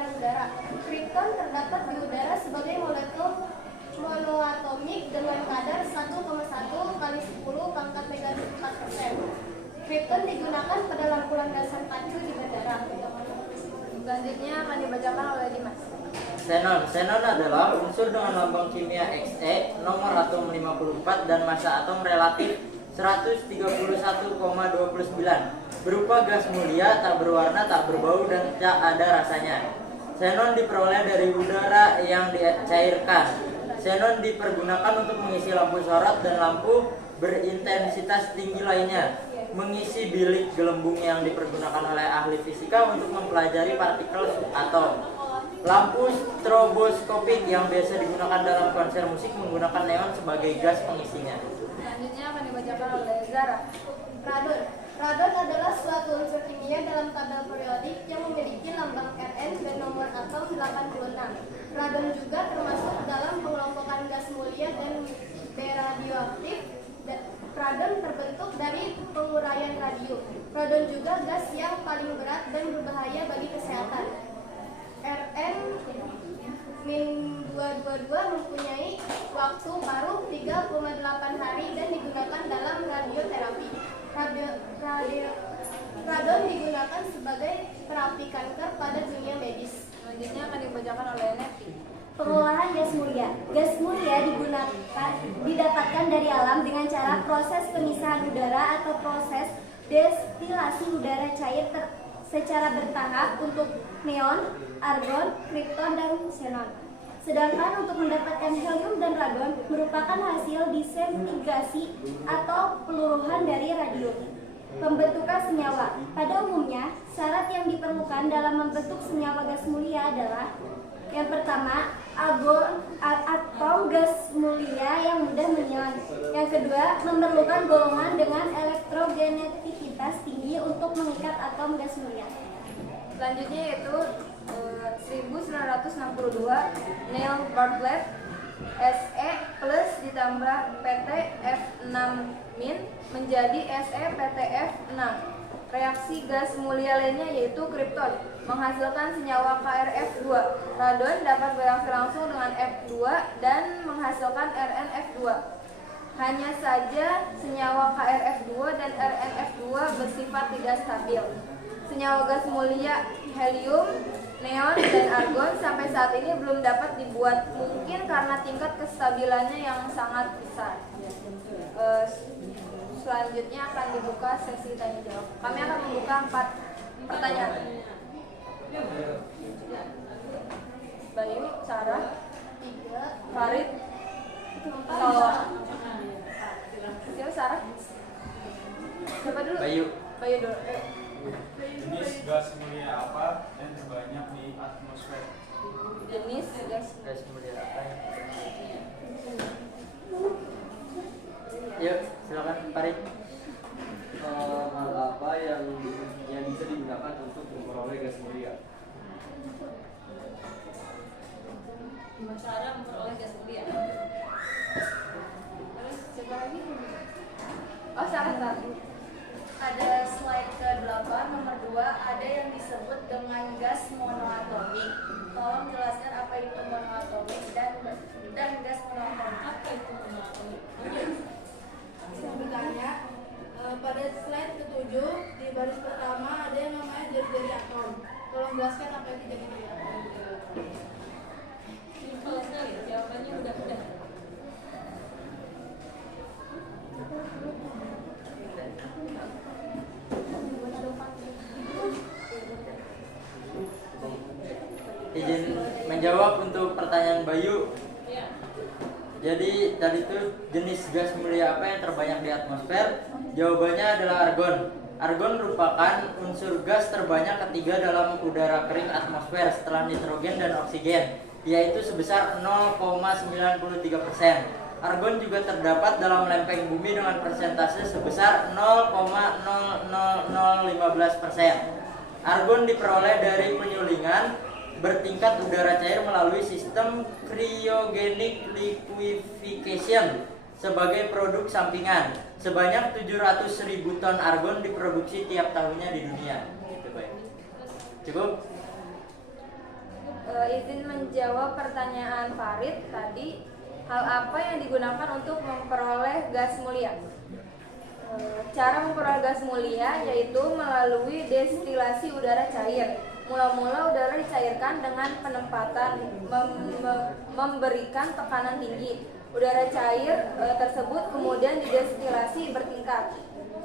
tekanan udara. Kripton terdapat di udara sebagai molekul monoatomik dengan kadar 1,1 kali 10 pangkat negatif 4%. Kripton digunakan pada lampu landasan pacu di bandara. Selanjutnya akan dibacakan oleh Dimas. Xenon adalah unsur dengan lambang kimia Xe, nomor atom 54 dan massa atom relatif 131,29. Berupa gas mulia, tak berwarna, tak berbau, dan tak ada rasanya. Xenon diperoleh dari udara yang dicairkan. Xenon dipergunakan untuk mengisi lampu sorot dan lampu berintensitas tinggi lainnya. Mengisi bilik gelembung yang dipergunakan oleh ahli fisika untuk mempelajari partikel subatom. Lampu stroboskopik yang biasa digunakan dalam konser musik menggunakan neon sebagai gas pengisinya. Selanjutnya akan dibacakan oleh Zara. Radon. Radon adalah suatu unsur kimia dalam tabel periodik yang memiliki lambang Rn dan nomor atom 86. Radon juga termasuk dalam pengelompokan gas mulia dan radioaktif. Radon terbentuk dari penguraian radium. Radon juga gas yang paling berat dan berbahaya bagi kesehatan. Rn-222 mempunyai waktu paruh 3,8 hari dan digunakan dalam radioterapi. Radon digunakan sebagai terapi kanker pada dunia medis. Selanjutnya akan dibacakan oleh Neti. Pengolahan gas mulia. Gas mulia didapatkan dari alam dengan cara proses pemisahan udara atau proses destilasi udara cair secara bertahap untuk neon, argon, kripton, dan xenon. Sedangkan untuk mendapatkan helium dan radon merupakan hasil disintegrasi atau peluruhan dari radium. Pembentukan senyawa. Pada umumnya, syarat yang diperlukan dalam membentuk senyawa gas mulia adalah: yang pertama, atom gas mulia yang mudah menyala. Yang kedua, memerlukan golongan dengan elektrogenetivitas tinggi untuk mengikat atom gas mulia. Selanjutnya yaitu 1962 Neil Bartlett Se plus ditambah PtF6- menjadi SePtF6. Reaksi gas mulia lainnya yaitu kripton menghasilkan senyawa KrF2. Radon dapat bereaksi langsung dengan F2 dan menghasilkan RnF2. Hanya saja senyawa KrF2 dan RnF2 bersifat tidak stabil. Senyawa gas mulia helium, neon, dan argon sampai saat ini belum dapat dibuat, mungkin karena tingkat kestabilannya yang sangat besar. Selanjutnya akan dibuka sesi tanya jawab. Kami akan membuka 4 pertanyaan. Bayu, Sarah, Farid, Salwa. Siapa Sarah? Siapa dulu? Bayu. Bayu dulu. Jenis gas mulia apa yang terbanyak di atmosfer? Jenis Gas mulia apa yang Yuk, silakan Farid. Hal apa yang bisa digunakan untuk memperoleh gas mulia? cara memperoleh gas mulia. Terus coba lagi. Oh, Sarah tadi. Ada slide ke-8 nomor 2, ada yang disebut dengan gas monoatomik. Tolong jelaskan apa itu monoatomik dan gas monoatomik. Apa itu monoatomik? Saya bertanya, pada slide ke-7 di baris pertama ada yang namanya jari-jari atom. Tolong jelaskan apa itu jari-jari atom. Simpel sekali, jawabannya mudah-mudah. Izin menjawab untuk pertanyaan Bayu. Ya. Jadi tadi itu jenis gas mulia apa yang terbanyak di atmosfer? Jawabannya adalah argon. Argon merupakan unsur gas terbanyak ketiga dalam udara kering atmosfer setelah nitrogen dan oksigen, yaitu sebesar 0,93%. Argon juga terdapat dalam lempeng bumi dengan persentase sebesar 0,00015%. Argon diperoleh dari penyulingan bertingkat udara cair melalui sistem cryogenic liquefaction sebagai produk sampingan. Sebanyak 700.000 ton argon diproduksi tiap tahunnya di dunia. Gitu, baik. Cukup? izin menjawab pertanyaan Farid tadi. Hal apa yang digunakan untuk memperoleh gas mulia? Cara memperoleh gas mulia yaitu melalui destilasi udara cair. Mula-mula udara dicairkan dengan penempatan memberikan tekanan tinggi. Udara cair tersebut kemudian didestilasi bertingkat.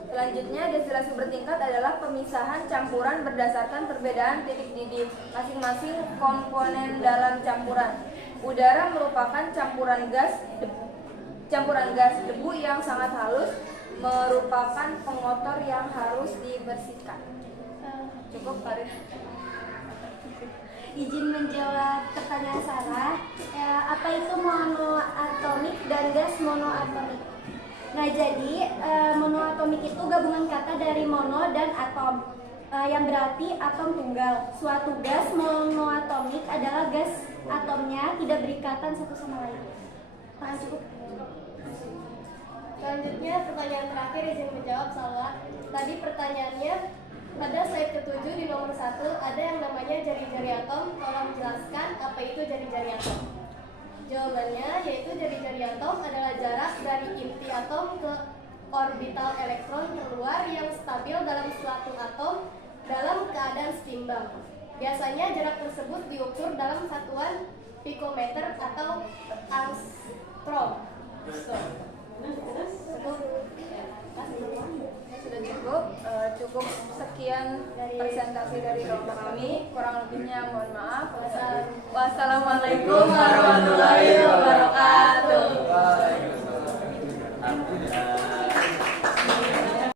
Selanjutnya, destilasi bertingkat adalah pemisahan campuran berdasarkan perbedaan titik didih masing-masing komponen dalam campuran. Udara merupakan campuran gas debu yang sangat halus, merupakan pengotor yang harus dibersihkan. Cukup, Farid. Izin menjawab pertanyaan Sarah. Apa itu monoatomik dan gas monoatomik? Nah, jadi monoatomik itu gabungan kata dari mono dan atom, yang berarti atom tunggal. Suatu gas monoatomik adalah gas atomnya tidak berikatan satu sama lain. Cukup. Selanjutnya pertanyaan terakhir izin menjawab Salwa. Tadi pertanyaannya pada slide ke-7 di nomor 1 ada yang namanya jari-jari atom. Tolong jelaskan apa itu jari-jari atom. Jawabannya yaitu jari-jari atom adalah jarak dari inti atom ke orbital elektron terluar yang stabil dalam suatu atom dalam keadaan seimbang. Biasanya jarak tersebut diukur dalam satuan pikometer atau angstrom. Sudah cukup sekian presentasi dari dokter kami. Kurang lebihnya mohon maaf. Wassalamualaikum warahmatullahi wabarakatuh.